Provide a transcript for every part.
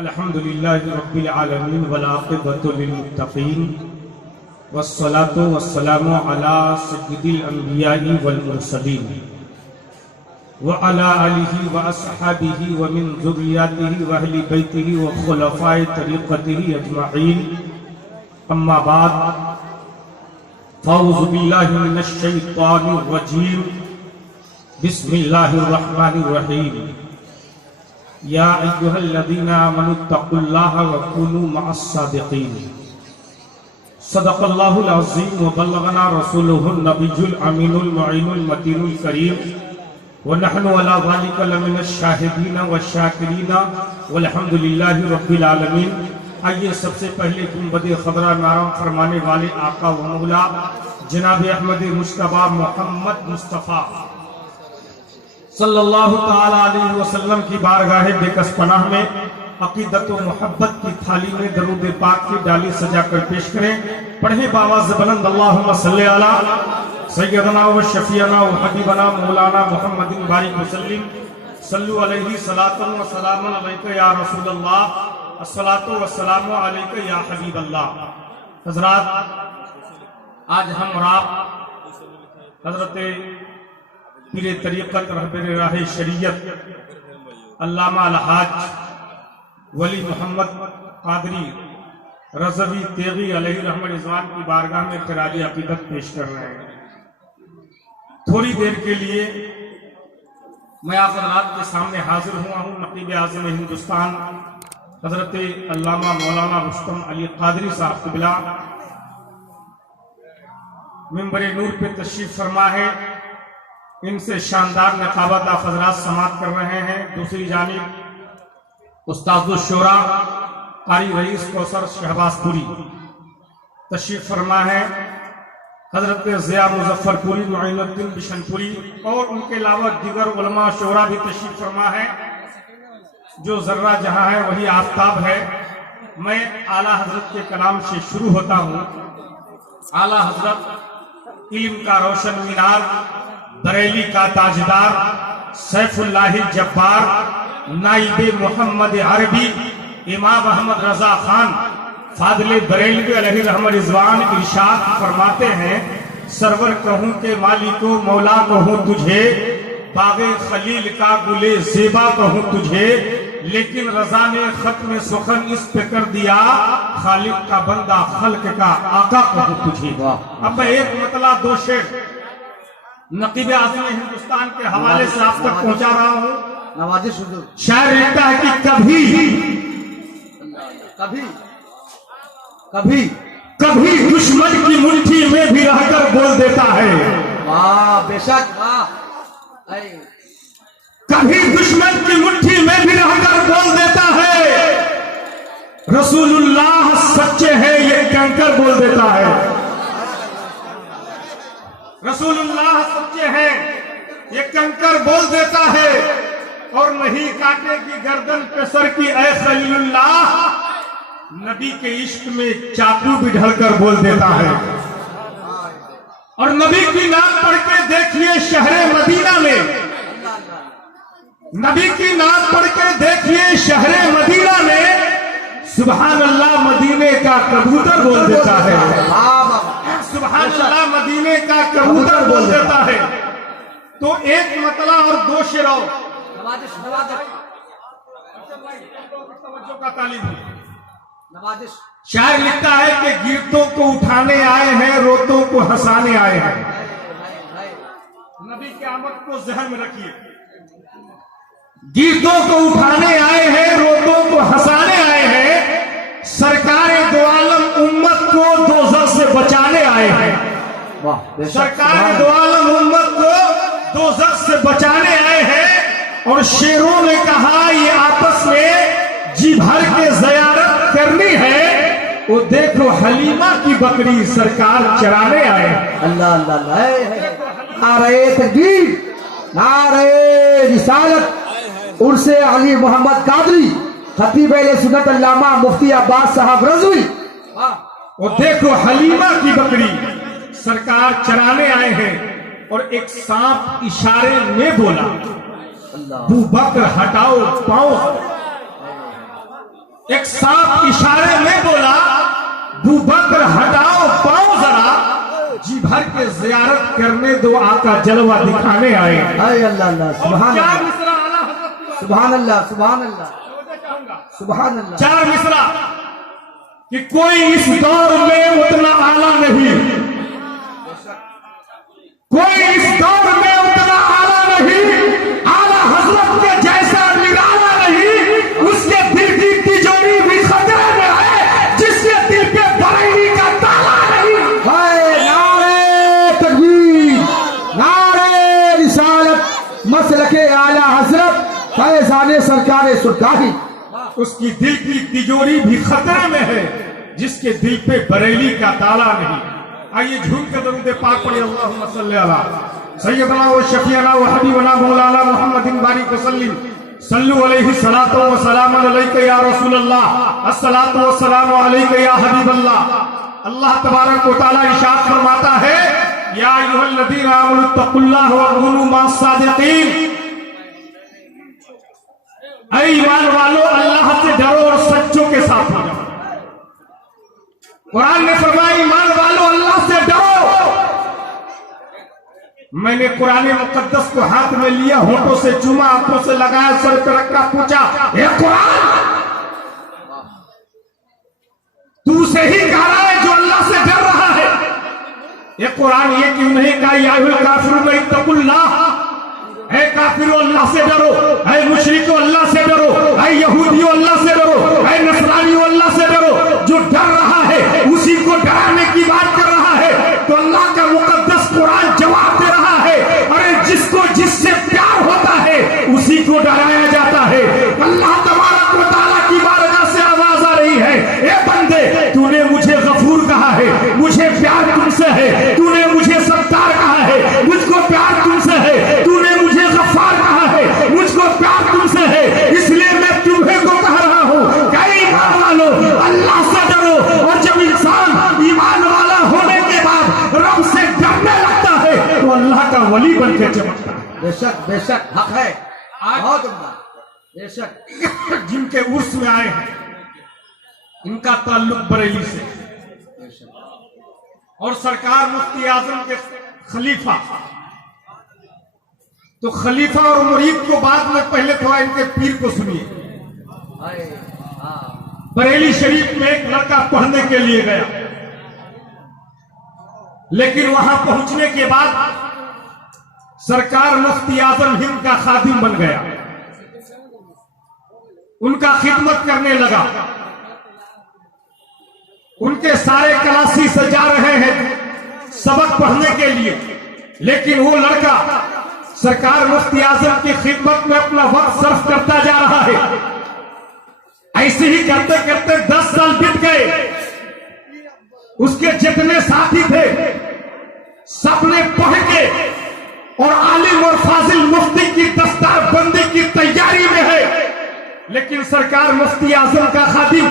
अल्हम्दुलिल्लाहि रब्बिल आलमीन वल आक़िबतु लिल मुत्तक़ीन वस्सलातु वस्सलामु अला सय्यिदिल अंबिया'i वल मुरसलीन व अला आलिहि व अस्हाबिहि व मिन ज़ुर्रिय्यतिहि व अहलि बैतिहि व खुलफ़ाए तरीक़तिहि अजमईन। अम्मा बाद फ़अऊज़ु बिल्लाहि मिनश शैतानिर रजीम। बिस्मिल्लाहिर रहमानिर रहीम। या अय्युहल्लज़ीना आमनुत्तक़ुल्लाहा व कूनू मअस्सादिक़ीन। सदक़ल्लाहुल अज़ीम व बल्लगना रसूलुहुन नबियुल अमीनुल मुईनुल मतीनुल करीम व नहनु अला ज़ालिका लमिनश शाहिदीन व शाकिरीन वल्हम्दुलिल्लाहि रब्बिल आलमीन। आइए सबसे पहले गुंबदे खदरा नाराम फरमाने वाले आका व मौला जनाब अहमद मुश्तबा मोहम्मद मुस्तफ़ा सल्लल्लाहु ताला अलैहि वसल्लम की बारगाह बेकस पनाह में अकीदत व मोहब्बत की थाली में दरूद पाक की डाली सजा कर पेश करें। पढ़े बावाज़ बुलंद अल्लाहुम्मा सल्ली अला सय्यदना व शफीअना व हबीबना मौलाना मुहम्मदिन बारिक वसल्लिम सल्लु अलैहि सलातन व सलामन अलैका या रसूलल्लाह अस्सलातु वस्सलामु अलैका या हबीबल्लाह। हज़रात, आज हम और आप हजरत पीरे तरीक़त रहबरे राहे शरीयत अल्लामा अलहाज वली मोहम्मद कादरी रज़वी तेगी अलैहि रहमत रिज़वान की बारगाह में ख़िराज अक़ीदत पेश कर रहे हैं। थोड़ी देर के लिए मैं आप हज़रात के सामने हाजिर हुआ हूँ। नक़ीब आज़म हिंदुस्तान हज़रत अल्लामा मौलाना रुस्तम अली कादरी साहब क़िबला मिंबर नूर पे तशरीफ़ फरमा है। इनसे शानदार नक़ाबत आप हज़रात समाअत कर रहे हैं। दूसरी जानिब उस्तादुल शोरा कारी रईस कौसर शहबाजपुरी तशरीफ़ फरमा है। हज़रत ज़िया मुज़फ़्फ़रपुरी मुईनुद्दीन बिशनपुरी और उनके अलावा दीगर उलमा शोरा भी तशरीफ़ फरमा है। जो ज़र्रा जहाँ है वही आफ़ताब है। मैं आला हज़रत के कलाम से शुरू होता हूँ। आला हज़रत इल्म का रोशन मीनार, बरेली का ताजदार, सैफुल्लाहिल जब्बार, नाइबे मोहम्मद अरबी, इमाम अहमद रजा खान फादले बरेलवी अलैहि रहमत रिज़वान इरशाद फरमाते हैं, सरवर कहूँ के मालिको मौला कहूँ तुझे, बागे खलील का गुले ज़ेबा कहूँ तुझे, लेकिन रजा ने खत्म सुखन इस पे कर दिया, खालिक का बंदा खल्क का आका कहूँ तुझे। अब मैं एक मतला दो शेर नक़ीब आज़म हिंदुस्तान के हवाले से आप तक पहुंचा रहा हूँ। नवाज़िश हुज़ूर शायर लिखता है कि कभी कभी कभी कभी दुश्मन की मुट्ठी में भी रहकर बोल देता है। वाह, बेशक वाह। कभी दुश्मन की मुट्ठी में भी रहकर बोल देता है, रसूलुल्लाह सच्चे हैं ये कहकर बोल देता है। रसूलुल्लाह सच्चे हैं ये कंकर बोल देता है, और नहीं काटेगी गर्दन पे सर की ऐ खलीलुल्लाह, नबी के इश्क में चाकू भी ढलकर बोल देता है। और नबी की नाम पढ़ के देखिए शहरे मदीना में, नबी की नाम पढ़ के देखिए शहरे मदीना में, सुभान अल्लाह मदीने का कबूतर बोल देता है। सुभान अल्लाह मदीने का कबूतर बोल देता है। तो एक मतला और दो शेरों का तालीम। शायर लिखता है कि गिरतों को उठाने आए हैं, रोतों को हंसाने आए हैं। नबी की आमद को ज़हन में रखिए। गिरतों को उठाने आए हैं, रोतों को हंसाने आए हैं, सरकारे दो आलम उम्मत को दोज़ख से बचाने आए हैं। सरकारे दो आलम उम्मत को दोज़ख से बचाने आए हैं। और शेरों ने कहा ये आपस में जी भर के ज़ियारत करनी है, वो देखो हलीमा की बकरी सरकार चराने आए। अल्लाह अल्लाह नारे तकबीर, नारे रिसालत, उर्से अली मोहम्मद कादरी, खतीब अहले सुन्नत अल्लामा मुफ्ती अब्बास साहब रज़वी। वो देखो हलीमा की बकरी सरकार चराने आए हैं। और एक सांप इशारे में बोला, अबू बकर हटाओ पाँव। एक सांप इशारे में बोला, अबू बकर हटाओ पाओ जरा, जी भर के जियारत करने दो, आका जलवा दिखाने आए। अल्लाह सुभान अल्लाह सुभान अल्लाह सुभान अल्लाह सुभान अल्लाह। 4 मिसरा कि कोई इस दौर में उतना आला नहीं, कोई इस दौर में उतना आला नहीं, आला हजरत के जैसा निराला नहीं, उसके दिल की तिजोरी भी खतरे में है, जिसके दिल पे बरेली का ताला नहीं। नारे तकबीर, नारे रिसालत, मसलके आला हजरत फैज़ाने सरकारे सुल्तानी। उसकी दिल की तिजोरी भी खतरे में है, जिसके दिल पे बरेली का ताला नहीं। आइए झूम के दरूद पाक पढ़े, अल्लाहुम्मा सल्ली अला सय्यदना व शफीअना व हबीबना मौलाना मुहम्मदिन बारिक वसल्लिम सल्लु अलैहि सलातो व सलाम अलैका या रसूल अल्लाह, अस्सलातु व सलामु अलैका या हबीब अल्लाह। अल्लाह तबारक व तआला इरशाद फरमाता है, या अय्युहल्लज़ीना आमनु तक़ुल्लाह व कूनू मअस सादिक़ीन। ऐ ईमान वालों, अल्लाह से डरो और सच्चों के साथ हो जाओ। कुरान ने फरमाया, ईमान वालों अल्लाह से डरो। मैंने कुरान मुकद्दस को हाथ में लिया, होठों से चूमा, आंखों से लगाया, सर पे रखा, पूछा, हे कुरान, तू से ही कह रहा है जो अल्लाह से डर रहा है? ये कुरान ये क्यों नहीं कहा, या अय्युहल काफिरून इत्तकुल्लाह, है काफिरों अल्लाह से डरो, है मुशरिकों अल्लाह से डरो, है यहूदियों अल्लाह से डरो, है नसरानियों अल्लाह से डरो। जो डर रहा है उसी को डराने की बात कर रहा है, तो अल्लाह का मुकद्दस कुरान जवाब दे रहा है, अरे जिसको जिससे प्यार होता है उसी को डराया जाता है। अल्लाह तबारक व तआला की बारगाह से आवाज आ रही है, ए बंदे, तूने मुझे गफूर कहा है, मुझे प्यार तुमसे है, तूने मुझे सत्तार कहा है, मुझको प्यार तुमसे है, तूने मुझे गफ्फार कहा है, मुझको प्यार तुमसे है, इसलिए मैं तुम्हें को कह रहा हूं, कई ईमान वालों अल्लाह से डरो। और जब इंसान ईमान वाला होने के बाद रब से डरने लगता है, तो अल्लाह का वली बन के चमकता है। बेशक बेशक हक है, बहुत उम्दा, बेशक। जिनके उर्स में आए हैं, इनका ताल्लुक बरेली से, और सरकार मुफ्ती आजम के खलीफा, तो खलीफा और मुरीद को बाद में, पहले थोड़ा इनके पीर को सुनिए। बरेली शरीफ में एक लड़का पढ़ने के लिए गया, लेकिन वहां पहुंचने के बाद सरकार मुफ्ती आजम हिंद का खादिम बन गया, उनका खिदमत करने लगा। उनके सारे क्लासी सजा रहे हैं सबक पढ़ने के लिए, लेकिन वो लड़का सरकार मुफ्ती आजम की खिदमत में अपना वक्त सर्फ करता जा रहा है। ऐसे ही करते करते 10 साल बीत गए। उसके जितने साथी थे सबने पढ़ के और आलिम और फाजिल मुफ्ती की दस्तारबंदी की तैयारी में है, लेकिन सरकार मुफ्ती आजम का खादिम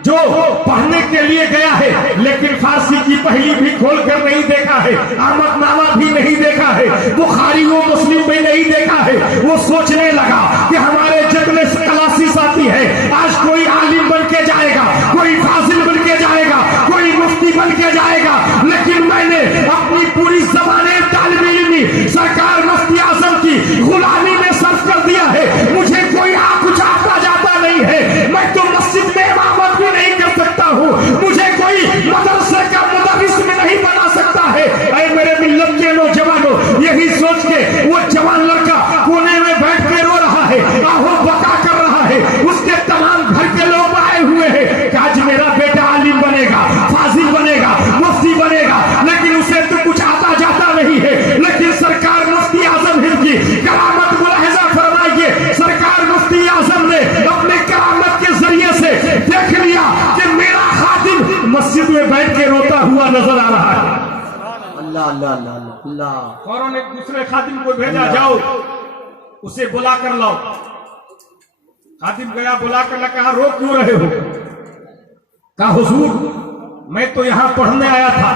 जो पढ़ने के लिए गया है, लेकिन फारसी की पहली भी खोलकर नहीं देखा है, अहमदनामा भी नहीं देखा है, बुखारी व मुस्लिम भी नहीं देखा है, वो सोचने लगा कि हमारे जितने क्लासी साथी है, आज कोई आलिम बन के जाएगा, कोई फाजिल बन के जाएगा, कोई मुफ्ती बन के जाएगा, लेकिन मैंने अपनी पूरी ज़माने तालिब इल्मी सरकार मुफ्ती आजम की गुलामी में सर्फ कर दिया है। मुझे कोई कुछ आता जाता नहीं है, मैं तो मस्जिद में इमामत भी नहीं कर सकता हूँ, मुझे कोई मदरसे का मुदर्रिस में नहीं बना सकता है। ऐ मेरे मिल्लत के नौजवानों, यही सोच के वो जवान लड़का कोने में बैठ के रो रहा है, आहो बका कर रहा है। उसके तमाम घर के लोग आए हुए हैं कि आज मेरा बेटा आलिम बनेगा, फाजिल बनेगा, मुफ्ती बनेगा, लेकिन उसे तो कुछ आता जाता नहीं है। लेकिन सरकार मुफ्ती आजम हिंद की करामत मुलाहिजा फरमाइए, सरकार मुफ्ती आजम ने अपने करामत के जरिए से देख लिया कि मेरा खादिम मस्जिद में बैठ के रोता हुआ नजर आ रहा है। अल्लाह अल्लाह अल्लाह अल्लाह। फौरन एक दूसरे खादिम को भेजा, जाओ उसे बुला कर लाओ। खादिम गया, बुला कर कहा, रो क्यों रहे हो? कहा हुजूर, मैं तो यहां पढ़ने आया था,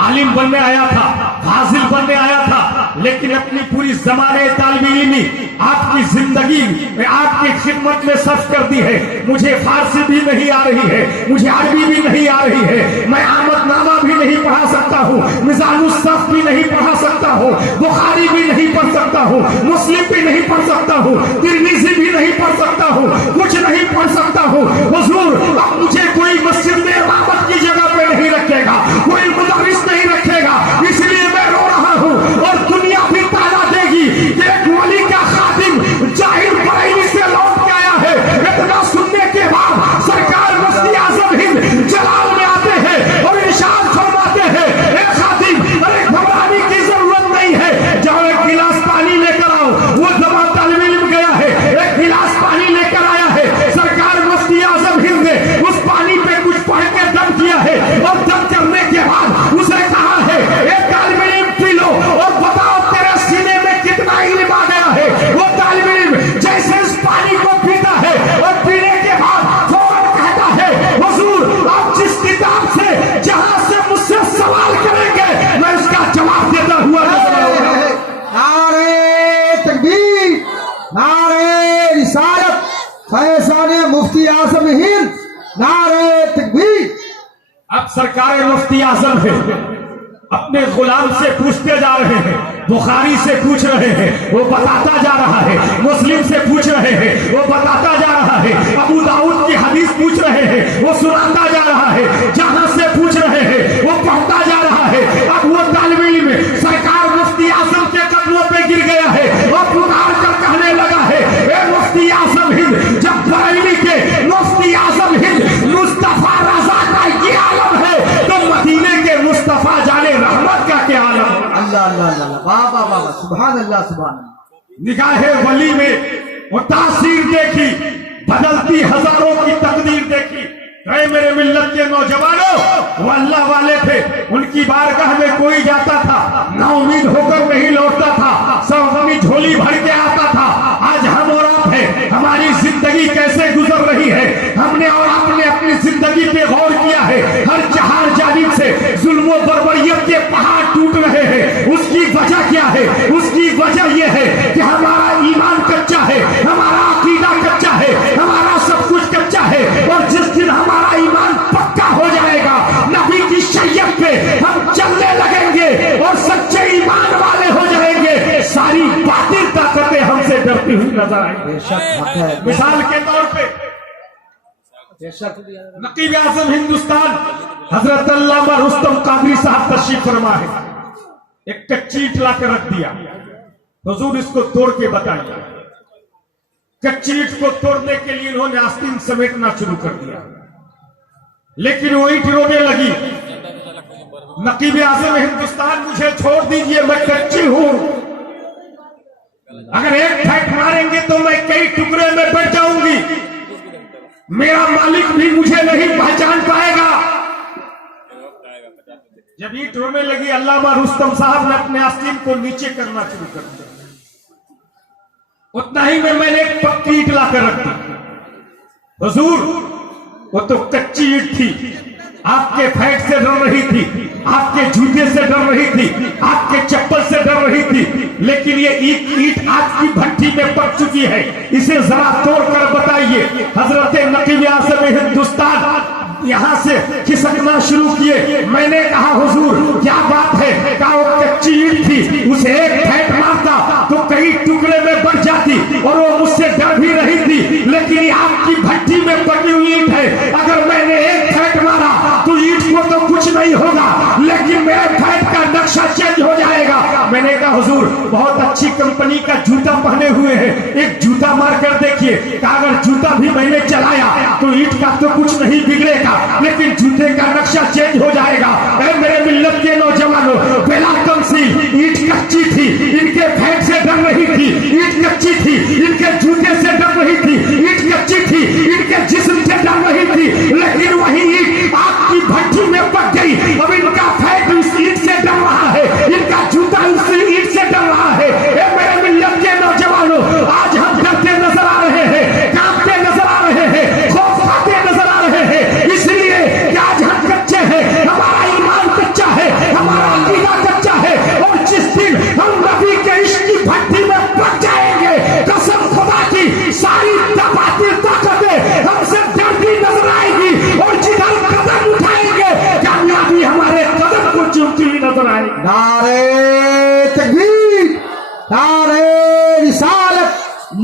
आलिम बनने आया था, हाजिर बनने आया था, लेकिन अपनी पूरी जमाने तालिब इल्मी आपकी जिंदगी में आपकी खिदमत में सर्फ कर दी है। मुझे फारसी भी नहीं आ रही है, मुझे अरबी भी नहीं आ रही है, मैं आमदनामा भी नहीं पढ़ा सकता हूँ, मिजानुस्सफ भी नहीं पढ़ा सकता हूँ, बुखारी भी नहीं पढ़ सकता हूँ, मुस्लिम भी नहीं पढ़ सकता हूँ, तिरमिज़ी भी नहीं पढ़ सकता हूँ, कुछ नहीं पढ़ सकता हूँ। हुजूर अब मुझे कोई मस्जिद में इमामत की जगह पे नहीं रखेगा, कोई मुदर्रिस नहीं रखेगा, इसलिए मैं रो रहा हूँ। और दुनिया भी ताला देगी कि एक वली का खादिम जाहिर बरेली से लौट के आया है। इतना सुनने के बाद सरकार मुफ्ती आजम हिंद जलाल में आते हैं और इरशाद फरमाते हैं, ए खादिम, अरे घबराने की जरूरत नहीं है, जाओ एक गिलास पानी लेकर आओ। वो जवान तालिब इल्म गया है, एक गिलास पानी लेकर आया है। सरकार मुफ्ती आजम हिंद ने उस पानी पे कुछ पढ़ के दम किया है और दम करने के बाद उसे कहा है, एक तालिब इल्म पी लो और बताओ तेरे सीने में कितना इल्म आ गया है। वो तालिब इल्म जैसे इस पानी को पीता है और पीने के बाद फौरन कहता है, हुजूर आप जिस किताब से जहां से मुझसे सवाल करेंगे मैं उसका जवाब देता हुआ नजर आऊंगा। नारे तकबीर, नारे रिसालत, फैज़ाने मुफ्ती आजम हिंद, नारे तकबीर। अब सरकार मुफ्ती आजम है, अपने गुलाम से पूछते जा रहे हैं, बुखारी से पूछ रहे हैं, वो बताता जा रहा है, मुस्लिम से पूछ रहे हैं, वो बताता जा रहा है, अबू दाऊद की हदीस पूछ रहे हैं, वो सुनाता जा रहा है, जहां से पूछ रहे हैं वो पढ़ता जा रहा है। अब वो तालिब इल्म सरकार मुफ्ती आजम के कदमों पे गिर गया है और पुकार कर कहने लगा है, ए मुफ्ती आजम हिंद, जब बरेली के मुफ्ती आजम हिंद मुस्तफा रजा का ये आलम है तो मदीने के मुस्तफा जाने रहमत का क्या आलम है। अल्लाह अल्लाह अल्लाह, वाह वाह वाह, सुभान अल्लाह सुभान अल्लाह। निगाहे वली में वो तासीर देखी, बदलती हजारों की तकदीर देखी। ऐ मेरे मिल्लत के नौजवानों, वो अल्लाह वाले थे, उनकी बारगाह में कोई जाता था ना उम्मीद होकर नहीं लौटता था, सब अपनी झोली भर के आता था। आज हम और आप है, हमारी जिंदगी कैसे गुजर रही है, हमने और आपने अपनी जिंदगी पे गौर किया है। हर चार जानिब से जुल्म बर्बरियत के पहाड़ टूट रहे हैं। उसकी वजह क्या है? उसकी वजह यह है कि हमारा ईमान कच्चा है, हमारा अकीदा कच्चा है, हमारा सब कुछ कच्चा है। और जिस दिन हमारा ईमान पक्का हो जाएगा, नबी की शरीयत पे हम चलने लगेंगे और सच्चे ईमान वाले हो जाएंगे, सारी बातिल ताकतें हमसे डरती हुई नजर आएंगी। बेशक हक है, मिसाल के तौर पे बेशक। नकीब आजम हिंदुस्तान हजरत अल्लामा रुस्तम कादरी साहब तशरीफ फरमा है, एक कच्ची ईंट लाकर रख दिया, हुजूर इसको तोड़ के बताइए। कच्ची ईंट को तोड़ने के लिए इन्होंने आस्तीन समेटना शुरू कर दिया, लेकिन वो ईंट रोने लगी। नकीब आजम हिंदुस्तान, मुझे छोड़ दीजिए, मैं कच्ची हूं, अगर एक फैट मारेंगे तो मैं कई टुकड़े में बढ़ जाऊंगी, मेरा मालिक भी मुझे नहीं पहचान पाएगा। जब ईंट रोने लगी, अल्लामा रुस्तम साहब ने अपने आस्तीन को नीचे करना शुरू कर दिया। उतना ही में मैंने एक पक्की ईंट लाकर रख दी। हुजूर वो तो कच्ची ईंट थी, आपके फैट से डर रही थी, आपके जूते से डर रही थी, आपके चप्पल से डर रही थी, लेकिन ये ईंट आपकी भट्टी में पक चुकी है, इसे जरा तोड़कर बताइए। हजरत नकीब आजम हिंदुस्तान यहां से खिसकना शुरू किए। मैंने कहा, हुजूर क्या बात है? कहा वो कच्ची ईंट थी, उसे एक फैट मारता तो कई टुकड़े में बढ़ जाती और वो मुझसे डर भी रही थी, लेकिन ये आपकी भट्टी में पकी हुई ईंट है, अगर मैंने एक फैट मारा तो ईंट को तो कुछ नहीं होगा, लेकिन मेरे फैट का नक्शा चेंज हो जाएगा। मैंने कहा, हुजूर बहुत अच्छी कंपनी का जूता पहने हुए हैं, एक जूता मार कर देखिए। कहा अगर जूता भी मैंने चलाया तो ईंट का तो कुछ नहीं बिगड़ेगा, लेकिन जूते का नक्शा चेंज हो जाएगा। मेरे मिल्लत के नौजवानों, बेला तमसील, ईंट कच्ची थी, इनके फैट से डर रही थी, ईंट कच्ची थी, इनके जूते से डर रही थी, ईंट कच्ची थी, इनके जिस्म से डर रही थी, लेकिन वही ईंट आपकी भट्टी में पक गई। अब इनका फैट उस ईंट से डर रहा है, इनका जूता उस ईंट से डर रहा है। मेरे मिल्लत के नौजवानों, आज हम डरते नजर आ रहे हैं, कांपते नजर आ रहे हैं, खौफ खाते नजर आ रहे हैं, इसलिए कि आज हम कच्चे हैं, हमारा ईमान कच्चा है, हमारा अकीदा कच्चा है।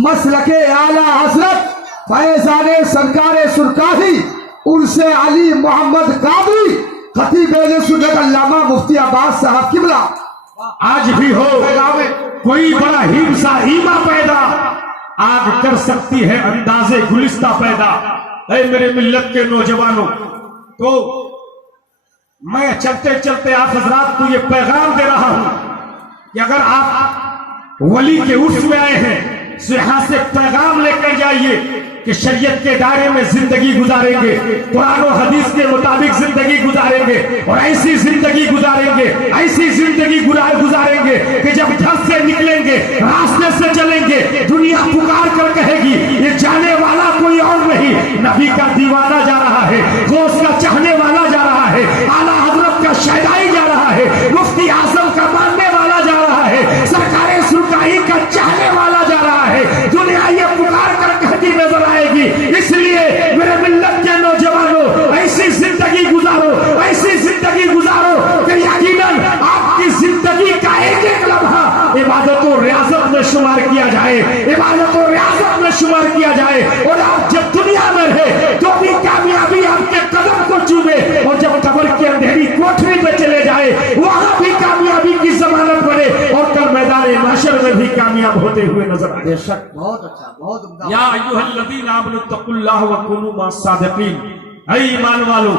मसलके आला हजरत फैजान सरकार सुरकारी उनसे अली मोहम्मद कादरी खतीब सुन्नत अल्लामा मुफ्ती अब्बास साहब किबला। आज भी हो कोई बड़ा हिंसा ईमा पैदा, आग कर सकती है अंदाजे गुलिस्ता पैदा। ऐ मेरे मिल्लत के नौजवानों, तो मैं चलते चलते आप हजरात को ये पैगाम दे रहा हूं कि अगर आप वली के उर्स में आए हैं तो यहां से पैगाम लेकर जाइए कि शरीयत के दायरे में जिंदगी गुजारेंगे, कुरान और हदीस के मुताबिक जिंदगी गुजारेंगे और ऐसी जिंदगी गुजारेंगे, ऐसी जिंदगी गुजारेंगे कि जब घर से निकलेंगे, रास्ते से चलेंगे, दुनिया पुकार कर कहेगी ये जाने वाला कोई और नहीं, नबी का दीवाना जा रहा है, गोश्त का चाहने वाला जा रहा है, आला हजरत का शहदाई जा रहा है, मुफ्ती आजम का मानने वाला जा रहा है, सरकारे सुरकाही का चाहने वाला जा रहा है। दुनिया ये पुकार कर कहती नजर आएगी। इसलिए मेरे मिल्लत के नौजवानों, ऐसी जिंदगी गुजारो, ऐसी जिंदगी गुजारो कि यकीनन आपकी जिंदगी का एक एक लम्हा इबादत और रियाजत में शुमार किया जाए, इबादत और रियाजत में शुमार किया जाए। और आप जब दुनिया में रहे तो भी कामयाबी आपके कदम को चूमे, और जब कब्र की अंधेरी कोठरी में चले जाए वहां भी कामयाबी की जमानत बने, और कल मैदान माशर में भी कामयाब होते हुए नजर आए। बेशक, बहुत अच्छा, बहुत उम्दा। या अय्युहल्लज़ीना आमनु तक़ुल्लाह व कुनू मस्सादिक़ीन, ऐ ईमान वालों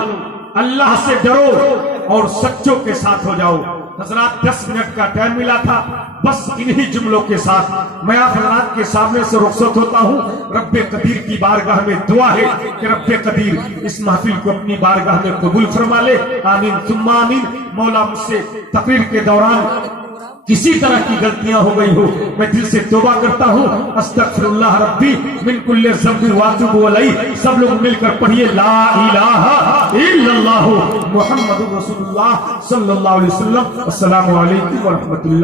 अल्लाह से डरो और सच्चों के साथ हो जाओ। हजरात 10 मिनट का टाइम मिला था, बस इन्हीं जुमलों के साथ मैं आप हजरात के सामने से रुखसत होता हूँ। रब्बे कदीर की बारगाह में दुआ है कि रब्बे कदीर इस महफिल को अपनी बारगाह में कबूल फरमा ले। आमीन सुम्मा आमीन। मौला मुझसे तकरीर के दौरान किसी तरह की गलतियां हो गई हो, मैं दिल से तौबा करता हूँ। अस्तगफिरुल्लाह रब्बी मिन कुल्ली ज़ंबि व अतूबु अलैहि। सब लोग मिलकर पढ़िए ला इलाहा इल्लल्लाह मुहम्मदुर रसूलुल्लाह सल्लल्लाहु अलैहि वसल्लम। अस्सलामु अलैकुम व रहमतुल्लाह।